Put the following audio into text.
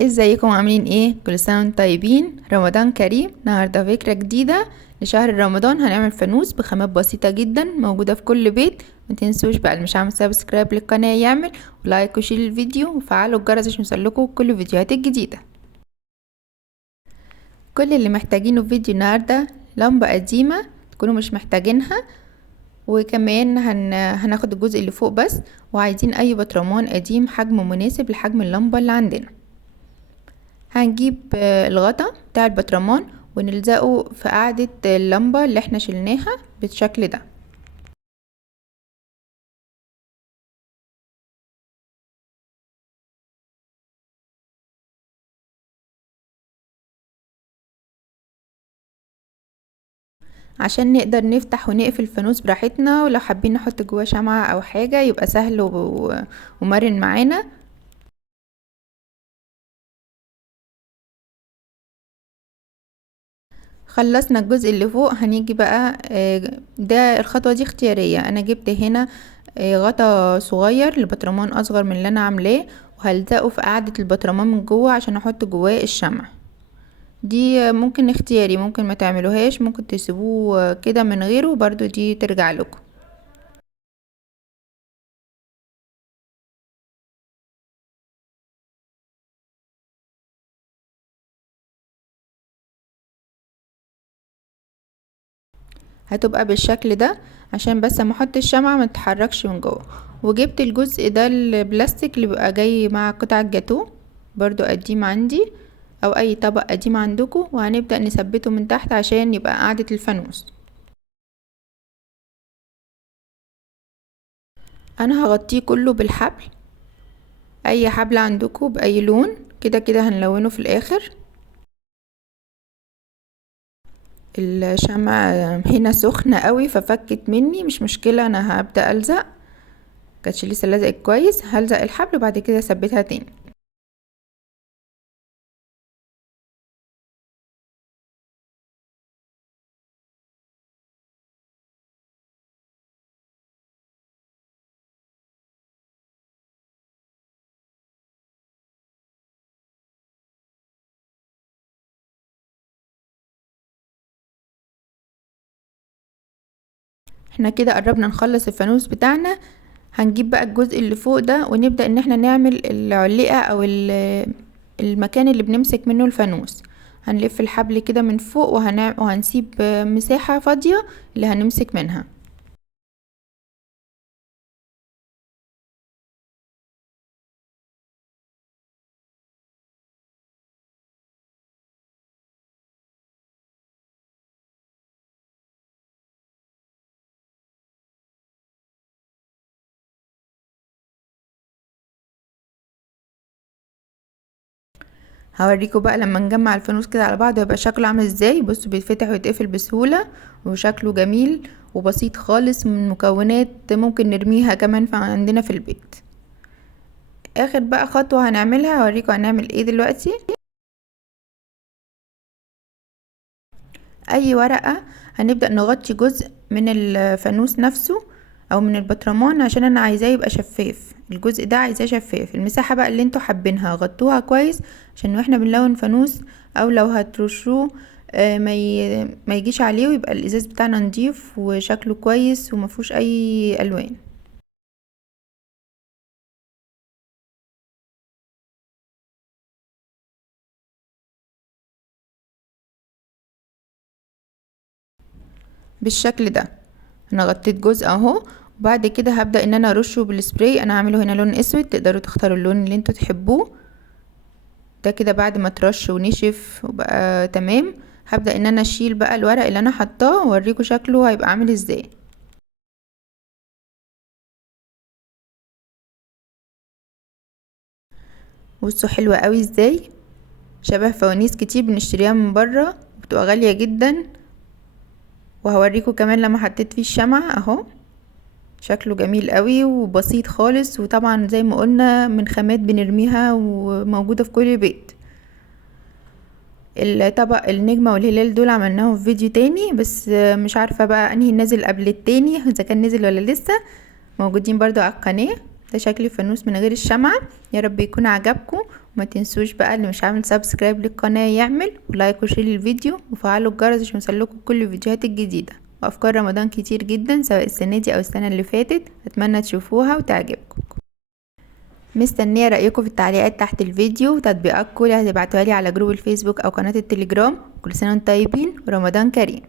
ازيكم عاملين ايه؟ كل سنه وانتم طيبين. رمضان كريم. النهارده فكره جديده لشهر رمضان. هنعمل فانوس بخامات بسيطه جدا موجوده في كل بيت. ما تنسوش بقى اللي مش عامل سبسكرايب للقناه يعمل ولايك وشير الفيديو وفعلوا الجرس عشان يوصلكوا كل الفيديوهات الجديده. كل اللي محتاجينه في فيديو النهارده لمبه قديمه تكونوا مش محتاجينها، وكمان هناخد الجزء اللي فوق بس، وعايزين اي بطرمان قديم حجمه مناسب لحجم اللمبه اللي عندنا. هنجيب الغطا بتاع البطرمان ونلزقه في قاعدة اللمبة اللي احنا شلناها بالشكل ده. عشان نقدر نفتح ونقفل الفانوس براحتنا، ولو حابين نحط جواه شمعة او حاجة يبقى سهل ومرن معانا. خلصنا الجزء اللي فوق، هنيجي بقى ده الخطوة دي اختيارية. انا جبت هنا غطا صغير لبطرمان اصغر من اللي انا عاملاه، وهلزقه في قاعدة البطرمان من جوه عشان احط جواه الشمع. دي ممكن اختياري، ممكن ما تعملوهاش، ممكن تسيبوه كده من غيره برضو، دي ترجع لكم. هتبقى بالشكل ده عشان بس اما احط الشمعة ما تتحركش من جوه. وجبت الجزء ده البلاستيك اللي بيبقى جاي مع قطع الجاتو، برضو قديم عندي او اي طبق قديم عندكم، وهنبدأ نثبته من تحت عشان يبقى قاعدة الفانوس. انا هغطيه كله بالحبل، اي حبل عندكم باي لون، كده كده هنلونه في الاخر. الشمع هنا سخنة قوي ففكت مني، مش مشكلة، انا هبدأ الزق. كانتش لسه لزقت كويس، هلزق الحبل وبعد كده اثبتها تاني. احنا كده قربنا نخلص الفانوس بتاعنا. هنجيب بقى الجزء اللي فوق ده ونبدأ ان احنا نعمل العلقة او المكان اللي بنمسك منه الفانوس. هنلف الحبل كده من فوق وهنسيب مساحة فاضية اللي هنمسك منها. هوريكم بقى لما نجمع الفانوس كده على بعض يبقى شكله عامل ازاي. بصوا بيتفتح ويتقفل بسهولة وشكله جميل وبسيط خالص، من مكونات ممكن نرميها كمان عندنا في البيت. اخر بقى خطوة هنعملها، هوريكم هنعمل ايه دلوقتي. اي ورقة هنبدأ نغطي جزء من الفانوس نفسه او من البطرمان، عشان انا عايزاه يبقى شفاف. الجزء ده عايزاه شفاف. المساحة بقى اللي انتوا حابينها غطوها كويس، عشان واحنا بنلون فانوس او لو هترشوه ما يجيش عليه، ويبقى الازاز بتاعنا نضيف وشكله كويس ومفيهوش اي الوان. بالشكل ده انا غطيت جزء اهو، وبعد كده هبدأ ان انا ارشه بالسبراي. انا عامله هنا لون اسود، تقدروا تختاروا اللون اللي انتوا تحبوه. ده كده بعد ما ترش ونشف وبقى تمام، هبدأ ان انا اشيل بقى الورق اللي انا حطاه واوريكم شكله هيبقى عامل ازاي. بصوا حلوة قوي ازاي، شبه فوانيس كتير بنشتريها من بره، بتبقى غالية جدا. وهوريكم كمان لما حطيت فيه الشمع اهو، شكله جميل قوي وبسيط خالص، وطبعا زي ما قلنا من خامات بنرميها وموجودة في كل بيت. الطبق النجمة والهلال دول عملناهم في فيديو تاني، بس مش عارفة بقى انهي نازل قبل التاني، اذا كان نزل ولا لسه. موجودين برضو على القناة. ده شكل الفانوس من غير الشمعة. يا رب يكون عجبكم، وما تنسوش بقى اللي مش عامل سبسكرايب للقناة يعمل، ولايك وشير للفيديو وفعلوا الجرس عشان يوصلكوا كل الفيديوهات الجديدة. وافكار رمضان كتير جدا سواء السنة دي او السنة اللي فاتت، اتمنى تشوفوها وتعجبكم. مستنية رأيكم في التعليقات تحت الفيديو وتطبيقاتكم اللي هتبعتوها لي على جروب الفيسبوك او قناة التليجرام. كل سنة وانتم طيبين ورمضان كريم.